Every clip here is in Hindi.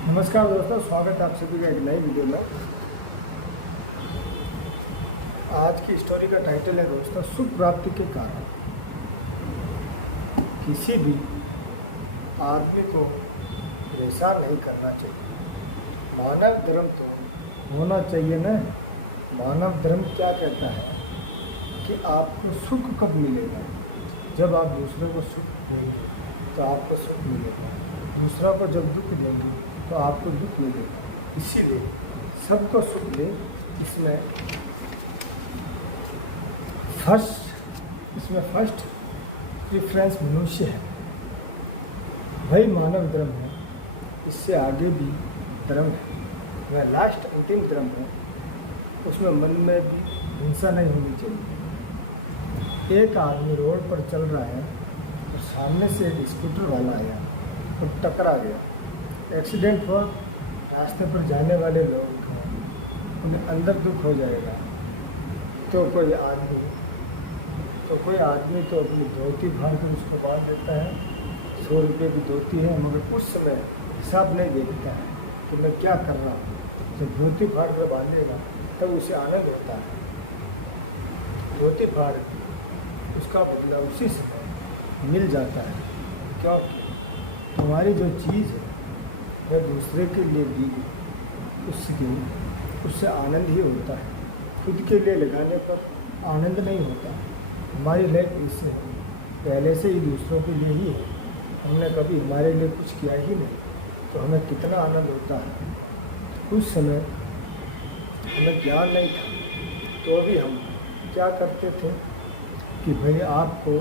नमस्कार दोस्तों, स्वागत है आप सभी का एक नई वीडियो में। आज की स्टोरी का टाइटल है दोस्तों, सुख प्राप्ति के कारण। किसी भी आदमी को परेशान नहीं करना चाहिए। मानव धर्म तो होना चाहिए ना। मानव धर्म क्या कहता है कि आपको सुख कब मिलेगा? जब आप दूसरों को सुख देंगे तो आपको सुख मिलेगा। दूसरों को जब दुख देंगे तो आपको दुख मिलेगा। इसीलिए सबको सुख दे। इसमें फर्स्ट प्रेफरेंस मनुष्य है, वही मानव धर्म है। इससे आगे भी धर्म है, वह लास्ट अंतिम धर्म है। उसमें मन में भी हिंसा नहीं होनी चाहिए। एक आदमी रोड पर चल रहा है और सामने से एक स्कूटर वाला आया और टकरा गया। एक्सीडेंट हुआ। रास्ते पर जाने वाले लोग हैं, उन्हें अंदर दुख हो जाएगा। तो कोई आदमी तो अपनी धोती फाड़ कर उसको बांध देता है। 100 रुपये की धोती है, मगर उस समय हिसाब नहीं देखता है कि मैं क्या कर रहा हूँ। जब धोती फाड़ कर बांधेगा तब उसे आनंद होता है। धोती फाड़ उसका बदला उसी समय मिल जाता है, क्योंकि हमारी जो चीज़ है वह दूसरे के लिए दी गई, उससे आनंद ही होता है। खुद के लिए लगाने पर आनंद नहीं होता। हमारी लाइफ इससे पहले से ही दूसरों के लिए ही है। हमने कभी हमारे लिए कुछ किया ही नहीं, तो हमें कितना आनंद होता है। उस समय हमें ज्ञान नहीं था, तो भी हम क्या करते थे कि भाई आपको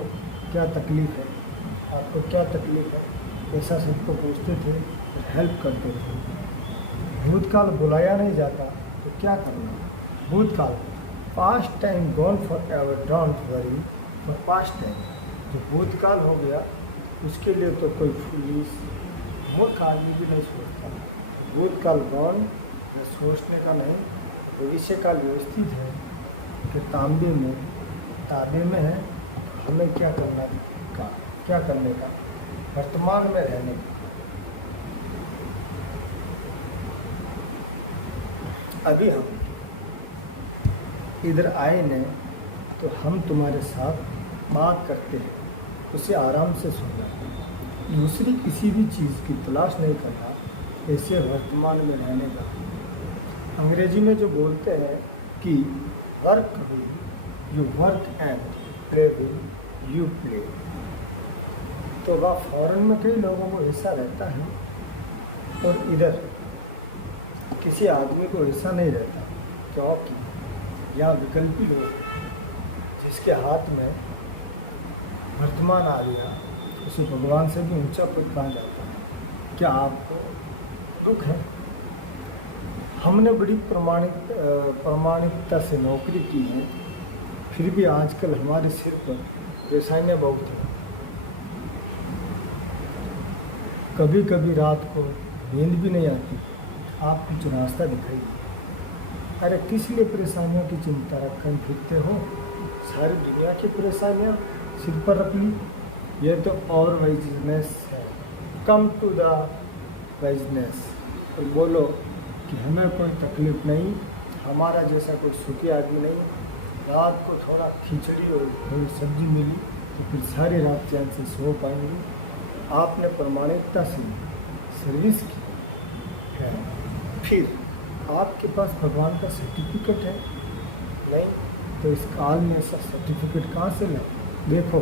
क्या तकलीफ़ है, आपको क्या तकलीफ़ है, ऐसा सबको पूछते थे, हेल्प करते थे। भूतकाल बुलाया नहीं जाता तो क्या करना। भूतकाल past time gone for ever, don't worry for past time. जो भूतकाल हो गया उसके लिए तो कोई पुलिस मूर्ख आदमी भी नहीं सोचता। भूतकाल गॉन सोचने का नहीं। भविष्य काल व्यवस्थित है कि ताबे में है। हमें क्या करने का, वर्तमान में रहने का। अभी हम इधर आए ने तो हम तुम्हारे साथ बात करते हैं, उसे आराम से सुनना। दूसरी किसी भी चीज़ की तलाश नहीं करना, ऐसे वर्तमान में रहने का। अंग्रेजी में जो बोलते हैं कि work will you work and play will you play, तो वह फॉरेन में कई लोगों को ऐसा रहता है और इधर किसी आदमी को ऐसा नहीं रहता, क्योंकि यहाँ विकल्पी लोग जिसके हाथ में वर्तमान आ गया उसे भगवान से भी ऊंचा पद कहा जाता है। क्या आपको दुख है? हमने बड़ी प्रामाणिकता से नौकरी की है, फिर भी आजकल हमारे सिर पर परेशानियाँ बहुत हैं। कभी कभी रात को नींद भी नहीं आती। आप कुछ रास्ता दिखाइए। अरे किस लिए परेशानियों की चिंता रखकर फिरते हो? सारी दुनिया की परेशानियाँ सिर पर रख ली। यह तो और वाइजनेस है। कम टू द वाइजनेस और बोलो कि हमें कोई तकलीफ नहीं, हमारा जैसा कोई सुखी आदमी नहीं। रात को थोड़ा खिचड़ी और थोड़ी सब्जी मिली तो फिर सारी रात चैन से सो पाएंगे। आपने प्रामाणिकता से सर्विस की है, फिर आपके पास भगवान का सर्टिफिकेट है नहीं, तो इस काल में ऐसा सर्टिफिकेट कहाँ से लें? देखो,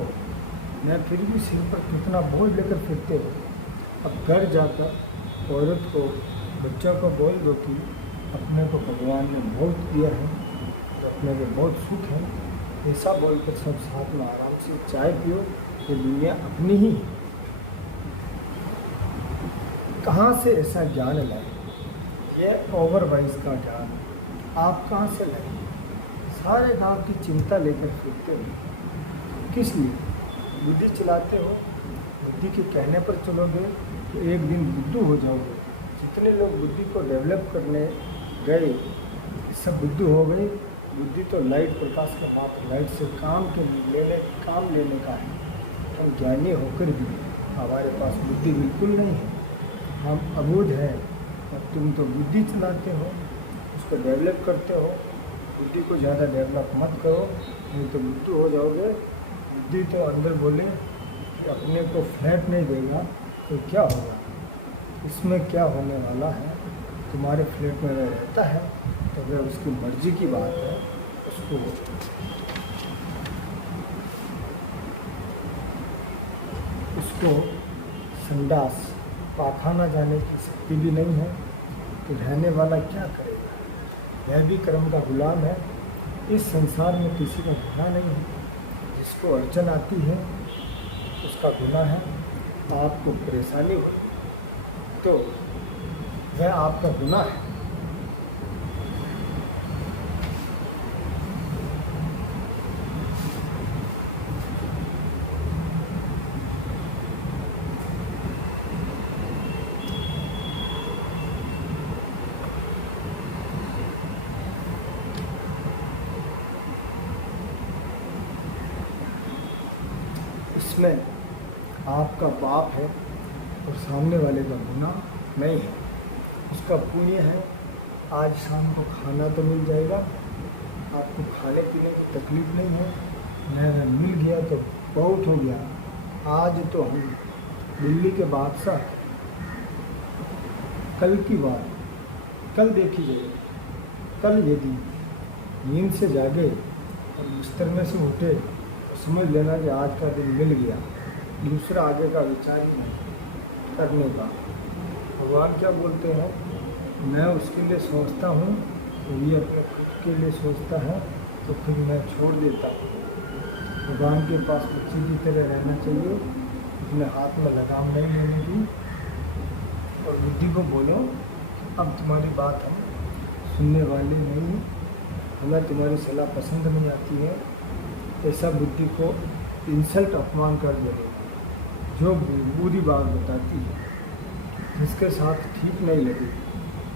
मैं फिर भी सिर पर कितना बोझ लेकर फिरते हो। अब घर जाकर औरत को, बच्चों को बोल दो कि अपने को भगवान ने बहुत दिया है, तो अपने को बहुत सुख है। ऐसा बोलकर सब साथ में आराम से चाय पियो। ये दुनिया अपनी ही है। कहाँ से ऐसा ज्ञान लाए? ये ओवरवाइज का ज्ञान आप कहाँ से लाए? सारे गांव की चिंता लेकर फिरते हो, किस लिए? बुद्धि चलाते हो। बुद्धि के कहने पर चलोगे तो एक दिन बुद्धू हो जाओगे। जितने लोग बुद्धि को डेवलप करने गए सब बुद्धू हो गए। बुद्धि तो लाइट प्रकाश का बात, लाइट से काम लेने का है। हम ज्ञानी होकर भी हमारे पास बुद्धि बिल्कुल नहीं है। हम अबूझ हैं, और तुम तो बुद्धि चलाते हो, उसको डेवलप करते हो। बुद्धि को ज़्यादा डेवलप मत करो, नहीं तो मृत्यु हो जाओगे। बुद्धि तो अंदर बोले कि अपने को फ्लैट नहीं देगा तो क्या होगा, इसमें क्या होने वाला है, तुम्हारे फ्लैट में वह रहता है तो वह उसकी मर्जी की बात है। उसको संडास पाखाना जाने की शक्ति भी नहीं है, तो रहने वाला क्या करेगा। यह भी कर्म का गुलाम है। इस संसार में किसी का गुनाह नहीं है, जिसको अड़चन आती है उसका गुनाह है। आपको परेशानी हो तो वह आपका गुनाह है। इसमें आपका पाप है और सामने वाले का गुनाह नहीं है, उसका पुण्य है। आज शाम को खाना तो मिल जाएगा, आपको खाने पीने की तकलीफ नहीं है। अगर मिल गया तो बहुत हो गया। आज तो हम दिल्ली के बादशाह, कल की बात कल देखी जाएगी। कल यदि नींद से जागे और बिस्तर में से उठे तो समझ लेना कि आज का दिन मिल गया। दूसरा आगे का विचार ही नहीं करने का। भगवान क्या बोलते हैं, मैं उसके लिए सोचता हूँ तो ये अपने खुद के लिए सोचता है, तो फिर मैं छोड़ देता हूँ। भगवान के पास बच्चे की तरह रहना चाहिए, अपने हाथ में लगाम नहीं लेने की। और बुद्धि को बोलो अब तुम्हारी बात हम सुनने वाले नहीं, हमें तुम्हारी सलाह पसंद नहीं आती है। ऐसा बुद्धि को इंसल्ट अपमान कर देगा, जो बुरी बात बताती है, जिसके साथ ठीक नहीं लगी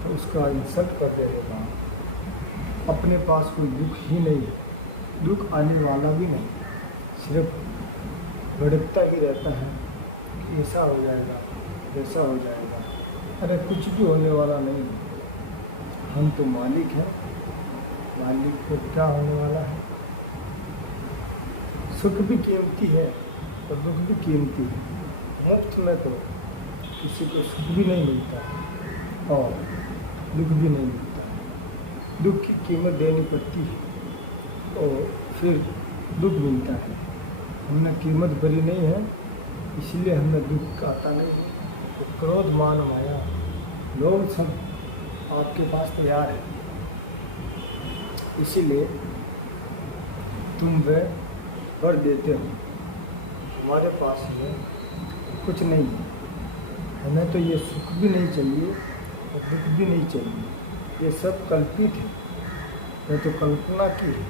तो उसका इंसल्ट कर देगा। अपने पास कोई दुख ही नहीं है, दुख आने वाला भी नहीं, सिर्फ भड़कता ही रहता है कि ऐसा हो जाएगा वैसा हो जाएगा। अरे कुछ भी होने वाला नहीं है, हम तो मालिक हैं। मालिक को क्या होने वाला है। सुख भी कीमती है और दुख भी कीमती है। मुफ्त में तो किसी को सुख भी नहीं मिलता और दुख भी नहीं मिलता। दुख की कीमत देनी पड़ती है और फिर दुख मिलता है। हमने कीमत भरी नहीं है, इसलिए हमें दुख आता नहीं है। तो क्रोध मान माया लोग सब आपके पास तैयार है, इसीलिए तुम वह भर देते हो। हमारे पास में कुछ नहीं है, हमें तो ये सुख भी नहीं चाहिए और दुख भी नहीं चाहिए। ये सब कल्पित है, यह तो कल्पना की है।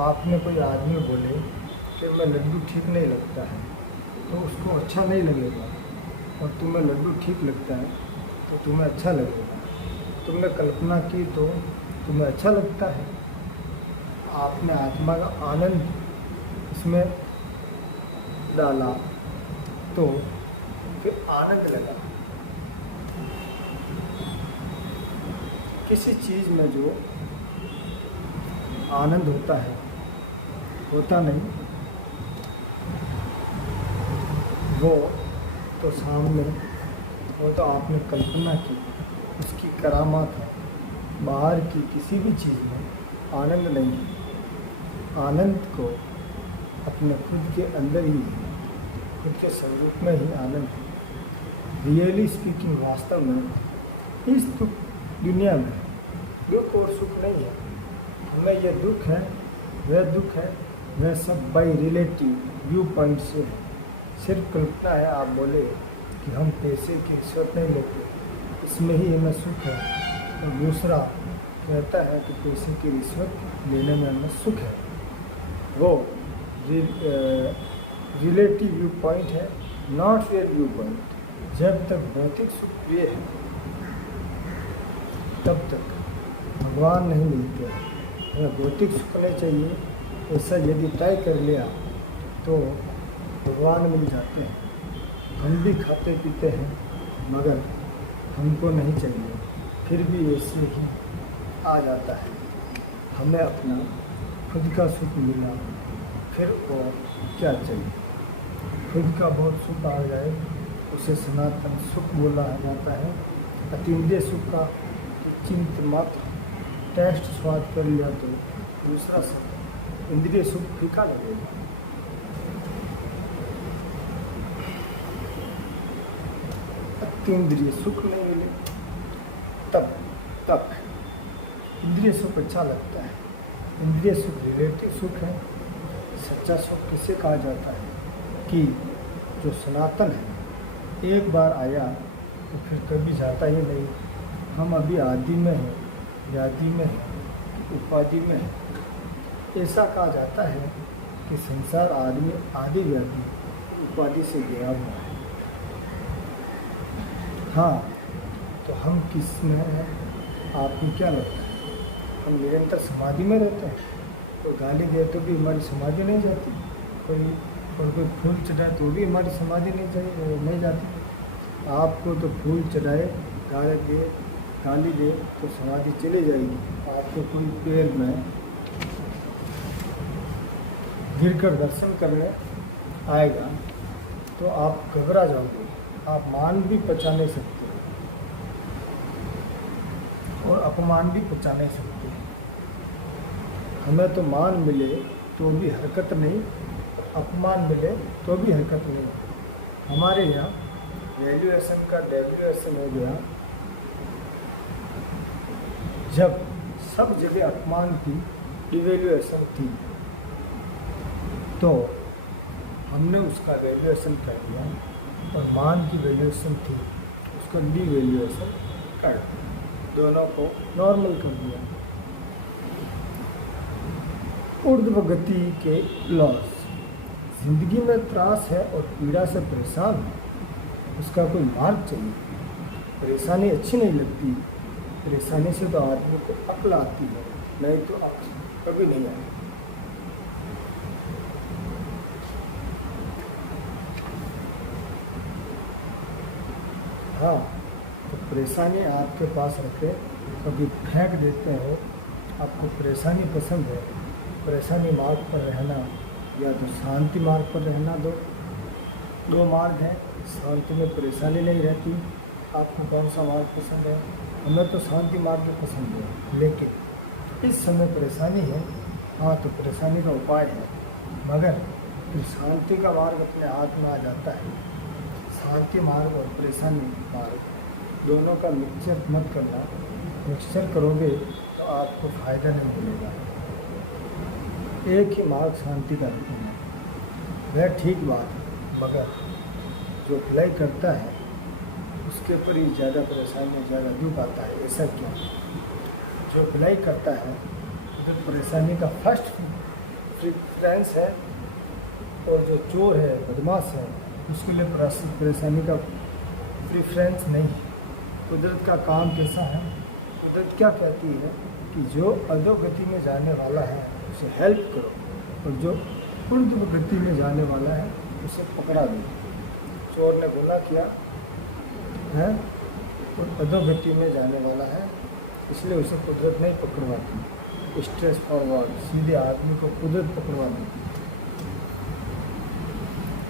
आपने कोई आदमी बोले कि मैं लड्डू ठीक नहीं लगता है तो उसको अच्छा नहीं लगेगा, और तुम्हें लड्डू ठीक लगता है तो तुम्हें अच्छा लगेगा। तुमने कल्पना की तो तुम्हें अच्छा लगता है। आपने आत्मा का आनंद इसमें डाला तो फिर आनंद लगा। किसी चीज़ में जो आनंद होता है होता नहीं, वो तो सामने, वो तो आपने कल्पना की, उसकी करामात है। बाहर की किसी भी चीज़ में आनंद नहीं है। आनंद को अपने खुद के अंदर ही है, खुद के स्वरूप में ही आनंद है। रियली स्पीकिंग, वास्तव में इस दुनिया में दुख और सुख नहीं है। हमें यह दुख है, वह दुख है, वह सब बाई रिलेटिव व्यू पॉइंट से है। सिर्फ कल्पना है। आप बोले कि हम पैसे की रिश्वत नहीं लेते, इसमें ही हमें सुख है, और दूसरा कहता है कि पैसे की रिश्वत लेने में हमें सुख है। वो रिलेटिव व्यू पॉइंट है, नॉट रियल व्यू पॉइंट। जब तक भौतिक सुख प्रिय है तब तक भगवान नहीं मिलते। हमें भौतिक सुख नहीं चाहिए, ऐसा यदि तय कर लिया तो भगवान मिल जाते हैं। हम भी खाते पीते हैं, मगर हमको नहीं चाहिए, फिर भी ऐसे ही आ जाता है। हमें अपना खुद का सुख मिला, फिर और क्या चाहिए। खुद का बहुत सुख आ जाए उसे सनातन सुख बोला जाता है। अतीन्द्रिय सुख का चिंत मात्र टेस्ट स्वाद कर लिया तो दूसरा सुख इंद्रिय सुख फीका लगेगा। अतीन्द्रिय सुख नहीं मिले तब तक इंद्रिय सुख अच्छा लगता है। इंद्रिय सुख रिलेटिव सुख है। सच्चा सुख किसे कहा जाता है कि जो सनातन है, एक बार आया तो फिर कभी जाता ही नहीं। हम अभी आदि में हैं, व्याधि में हैं, उपाधि में हैं। ऐसा कहा जाता है कि संसार आदि व्याधि उपाधि से गया हुआ है। हाँ, तो हम किस में हैं? आपको क्या लगता है? हम निरंतर समाधि में रहते हैं। तो गाली दे तो भी हमारी समाधि नहीं जाती, कोई फूल चढ़ाए तो भी हमारी समाधि नहीं जाती। आपको तो फूल चढ़ाए, गाली दे तो समाधि चली जाएगी। आपको कोई पेड़ में गिरकर दर्शन करने आएगा तो आप घबरा जाओगे, आप मान भी पचा नहीं सकते और अपमान भी पचा नहीं सकते। हमें तो मान मिले तो भी हरकत नहीं, अपमान मिले तो भी हरकत नहीं। हमारे यहाँ वैल्यूएशन का डेवल्यूएशन हो गया। जब सब जगह अपमान की डिवैल्यूएशन थी तो हमने उसका वैल्यूएशन कर दिया, और मान की वैल्यूएशन थी उसका डिवैल्यूएशन कर दिया, दोनों को नॉर्मल कर दिया। ऊर्ध्व गति के लॉस। जिंदगी में त्रास है और पीड़ा से परेशान है, उसका कोई मार्ग चाहिए। परेशानी अच्छी नहीं लगती, परेशानी से तो आदमी को अक्ल आती है, नहीं तो अक्ल कभी नहीं आती। हाँ, तो परेशानी आपके पास रखे, कभी फेंक देते हो। आपको परेशानी पसंद है, परेशानी मार्ग पर रहना या तो शांति मार्ग पर रहना। दो मार्ग हैं। शांति में परेशानी नहीं रहती। आपको कौन सा मार्ग पसंद है? हमें तो शांति मार्ग पसंद है, लेकिन इस समय परेशानी है। हाँ, तो परेशानी का उपाय है, मगर फिर शांति का मार्ग अपने हाथ में आ जाता है। शांति मार्ग और परेशानी मार्ग दोनों का मिक्सचर मत करना। मिक्सचर करोगे तो आपको फ़ायदा नहीं मिलेगा। एक ही मार्ग शांति का रखना, वह ठीक बात है, मगर जो भलाई करता है उसके ऊपर ही ज़्यादा परेशानी, ज़्यादा दुख आता है। ऐसा क्यों? जो भलाई करता है उधर परेशानी का फर्स्ट प्रेफरेंस है, और जो चोर है, बदमाश है, उसके लिए परेशानी का प्रेफरेंस नहीं है। कुदरत का काम कैसा है? कुदरत क्या कहती है कि जो अधोगति में जाने वाला है उसे हेल्प करो, और जो ऊर्ध्व गति में जाने वाला है उसे पकड़ा दो। चोर ने गुनाह किया है और अधोगति में जाने वाला है, इसलिए उसे कुदरत नहीं पकड़वाती। स्ट्रेस फॉरवर्ड सीधे आदमी को कुदरत पकड़वा देती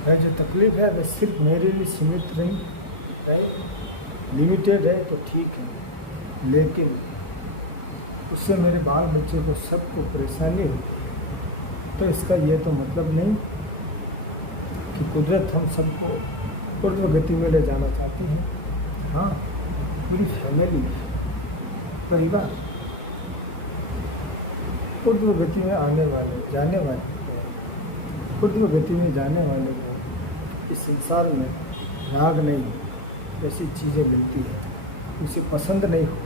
है। जो तकलीफ है वह सिर्फ मेरे लिए सीमित नहीं, लिमिटेड है तो ठीक है, लेकिन उससे मेरे बाल बच्चे को सबको परेशानी होती है। तो इसका ये तो मतलब नहीं कि कुदरत हम सबको ऊर्ध्व गति में ले जाना चाहती है। हाँ, पूरी फैमिली, परिवार ऊर्ध्व गति में आने वाले, जाने वाले, ऊर्ध्व गति में जाने वाले को इस संसार में राग नहीं, ऐसी चीज़ें मिलती है, उसे पसंद नहीं हो,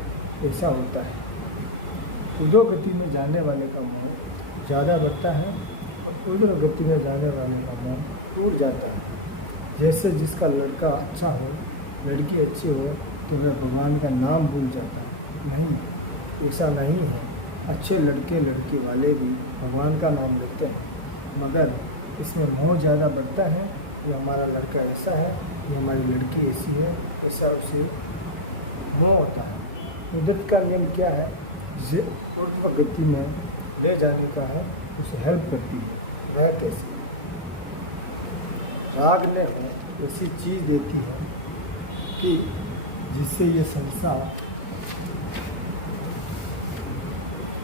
ऐसा होता है। ऊर्ध्व गति में जाने वाले का मोह ज़्यादा बढ़ता है और ऊर्ध्व गति में जाने वाले का मोह टूट जाता है। जैसे जिसका लड़का अच्छा हो, लड़की अच्छी हो, तो वह भगवान का नाम भूल जाता है। नहीं, ऐसा नहीं है। अच्छे लड़के लड़की वाले भी भगवान का नाम लेते हैं, मगर इसमें मोह ज़्यादा बढ़ता है। ये हमारा लड़का ऐसा है, ये हमारी लड़की ऐसी है, ऐसा उसे मोह होता है। कुदरत का नियम क्या है, जिसे ऊर्ध्व गति में ले जाने का है, उसे हेल्प करती है। वह कैसे? राग ने ऐसी चीज़ देती है कि जिससे ये संसार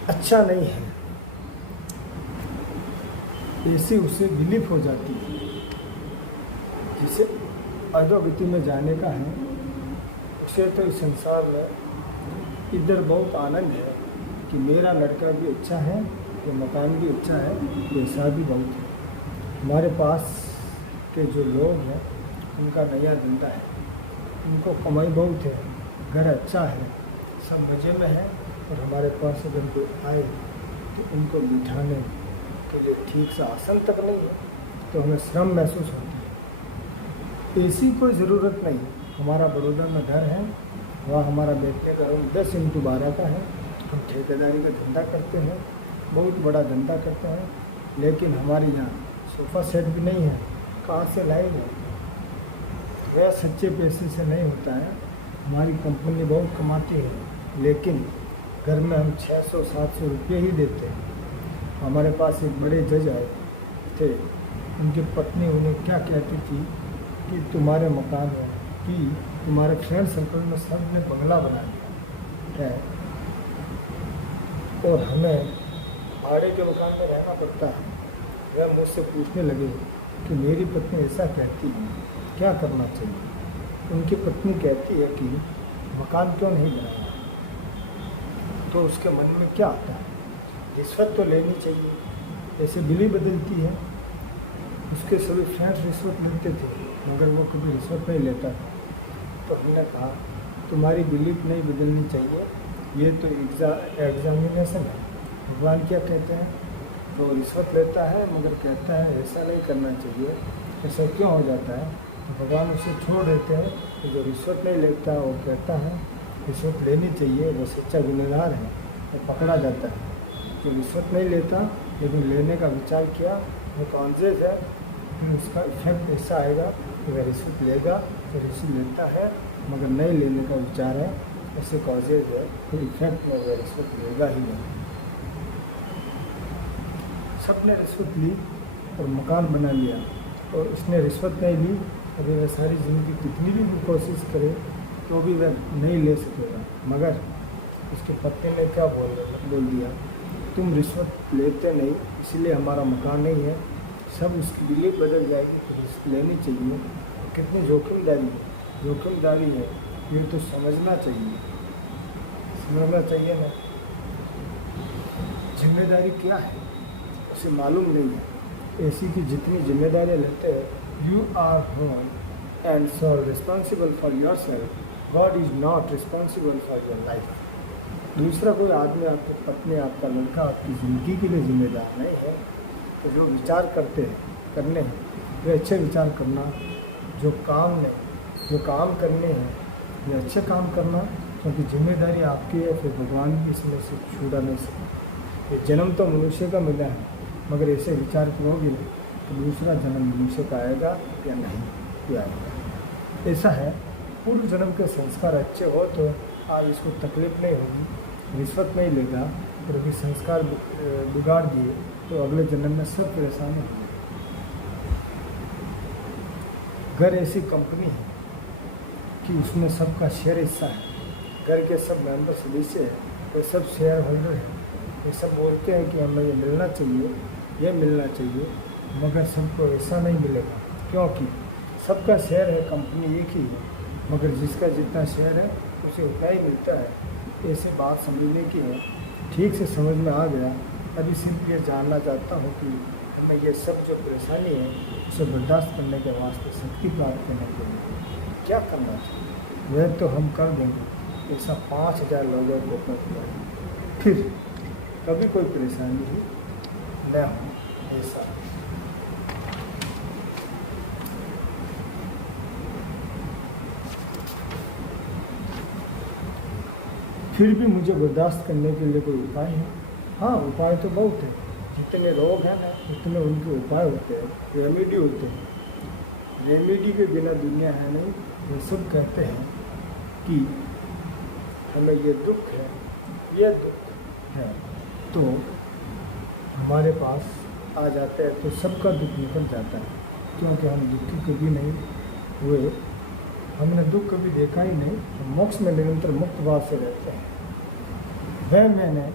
अच्छा नहीं है, ऐसे उसे विलिप हो जाती है। जिसे अधोगति में जाने का है, उसे तो इस संसार में इधर बहुत आनंद है कि मेरा लड़का भी अच्छा है, ये मकान भी अच्छा है, पैसा भी बहुत है। हमारे पास के जो लोग हैं उनका नया धंधा है, उनको कमाई बहुत है, घर अच्छा है, सब मज़े में है। और हमारे पास अगर कोई आए तो उनको बिठाने के लिए ठीक से आसन तक नहीं है, तो हमें श्रम महसूस होती है। ऐसी कोई ज़रूरत नहीं। हमारा बड़ौदा में घर है, वहाँ हमारा बैठने का रूम 10x12 का है। हम ठेकेदारी का धंधा करते हैं, बहुत बड़ा धंधा करते हैं, लेकिन हमारे यहाँ सोफ़ा सेट भी नहीं है। कहाँ से लाएंगे? वह सच्चे पैसे से नहीं होता है। हमारी कंपनी बहुत कमाती है, लेकिन घर में हम 600-700 रुपये ही देते हैं। हमारे पास एक बड़े जज आए थे, उनकी पत्नी उन्हें क्या कहती थी कि तुम्हारे मकान में कि तुम्हारे फ्रेंड सर्कल में सब ने बंगला बना लिया है और हमें भाड़े के मकान में रहना पड़ता है। वह मुझसे पूछने लगे कि मेरी पत्नी ऐसा कहती है, क्या करना चाहिए? उनकी पत्नी कहती है कि मकान क्यों नहीं बनाया? तो उसके मन में क्या आता है? रिश्वत तो लेनी चाहिए। ऐसे बिली बदलती है। उसके सभी फ्रेंड्स रिश्वत लेते थे, मगर वो कभी रिश्वत नहीं लेता था। तो हमने कहा तुम्हारी बिलीफ नहीं बदलनी चाहिए, ये तो एग्जामिनेशन है। भगवान क्या कहते हैं? वो रिश्वत लेता है मगर कहता है ऐसा नहीं करना चाहिए। ऐसा क्यों हो जाता है? तो भगवान उसे छोड़ देते हैं। तो जो रिश्वत नहीं लेता वो कहता है रिश्वत लेनी चाहिए, वो सच्चा गुनहगार है, वो पकड़ा जाता है। जो रिश्वत नहीं लेता लेकिन लेने का विचार किया, वो कॉन्शियस है, फिर उसका इफेक्ट ऐसा आएगा कि वह रिश्वत लेगा, तो रिश्वत लेता है मगर नहीं लेने का विचार है, ऐसे कॉन्शियस है, फिर इफेक्ट में वह रिश्वत लेगा ही नहीं। सब ने रिश्वत ली और मकान बना लिया, और उसने रिश्वत नहीं ली। अभी वह सारी ज़िंदगी कितनी भी कोशिश करे तो भी वह नहीं ले सकेगा। मगर उसके पत्नी ने क्या बोल दिया, तुम रिश्वत लेते नहीं इसलिए हमारा मकान नहीं है। सब उसकी बिलीफ बदल जाएगी, तो रिश्वत लेनी चाहिए। कितनी जोखिमदारी है, ये तो समझना चाहिए ना। जिम्मेदारी क्या है उसे मालूम नहीं है। ऐसी की जितनी जिम्मेदारियाँ लेते हैं, you are whole and sole responsible for yourself, God is not responsible for your life. दूसरा कोई आदमी, आपकी पत्नी, आपका लड़का आपकी ज़िंदगी के लिए जिम्मेदार नहीं है। तो जो विचार करने हैं वे अच्छे विचार करना, जो काम करने हैं वे अच्छे काम करना, क्योंकि जिम्मेदारी आपकी है। फिर भगवान भी इसमें से छुड़ा नहीं सकते। ये जन्म तो मनुष्य का मिला है, मगर ऐसे विचार करोगे तो दूसरा जन्म मनुष्य का आएगा या नहीं आएगा। ऐसा है, पूर्व जन्म के संस्कार अच्छे हो तो आज इसको तकलीफ नहीं होगी, रिश्वत नहीं लेगा। और अभी संस्कार बिगाड़ दिए तो अगले जन्म में सब परेशानी होगी। घर ऐसी कंपनी है कि उसमें सबका शेयर हिस्सा है। घर के सब मेंबर सदस्य हैं, वो सब शेयर होल्डर हैं। ये सब बोलते हैं कि हमें ये मिलना चाहिए, मगर सबको ऐसा नहीं मिलेगा, क्योंकि सबका शेयर है, कंपनी एक ही है, मगर जिसका जितना शेयर है उसे उतना ही मिलता है। ऐसे बात समझने की है, ठीक से समझ में आ गया। अभी सिर्फ ये जानना चाहता हूँ कि हमें ये सब जो परेशानी है उसे बर्दाश्त करने के वास्ते, शक्ति प्राप्त करने के लिए क्या करना चाहिए? वह तो हम कर देंगे। ऐसा 5000 लोगों को कर दिया, फिर कभी कोई परेशानी ही न हो। ऐसा फिर भी मुझे बर्दाश्त करने के लिए कोई उपाय है? हाँ, उपाय तो बहुत है। जितने रोग हैं ना, उतने उनके उपाय होते हैं, रेमेडी होते हैं। रेमेडी के बिना दुनिया है नहीं। ये सब कहते हैं कि हमें ये दुख है, ये दुख है, तो हमारे पास आ जाते हैं तो सबका दुख निकल जाता है, क्योंकि हम दुखी कभी नहीं हुए, हमने दुख कभी देखा ही नहीं, हम मोक्ष में निरंतर मुक्त भाव से रहते हैं। वह मैंने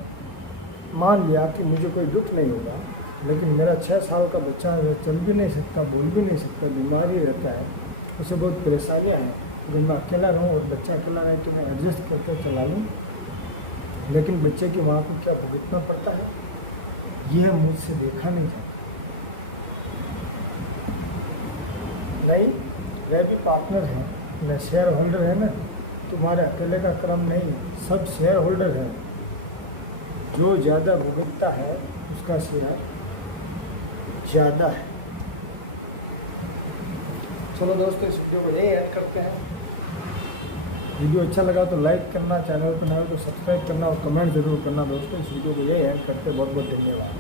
मान लिया कि मुझे कोई दुख नहीं होगा, लेकिन मेरा 6 साल का बच्चा है, वह चल भी नहीं सकता, बोल भी नहीं सकता, बीमारी रहता है, उसे बहुत परेशानियाँ हैं। अगर मैं अकेला रहूँ और बच्चा अकेला रहे तो मैं एडजस्ट करके चला लूँ, लेकिन बच्चे की माँ को क्या भुगतना पड़ता है, यह मुझसे देखा नहीं जाता। नहीं, वह भी पार्टनर है, मैं शेयर होल्डर है ना, तुम्हारे अकेले का क्रम नहीं, सब शेयर होल्डर हैं। जो ज़्यादा भुगतता है उसका शेयर ज़्यादा है। चलो दोस्तों, इस वीडियो को यही ऐड करते हैं। वीडियो अच्छा लगा तो लाइक करना, चैनल पर नए हो तो सब्सक्राइब करना और कमेंट जरूर करना दोस्तों। इस वीडियो को यही ऐड करते, बहुत बहुत धन्यवाद।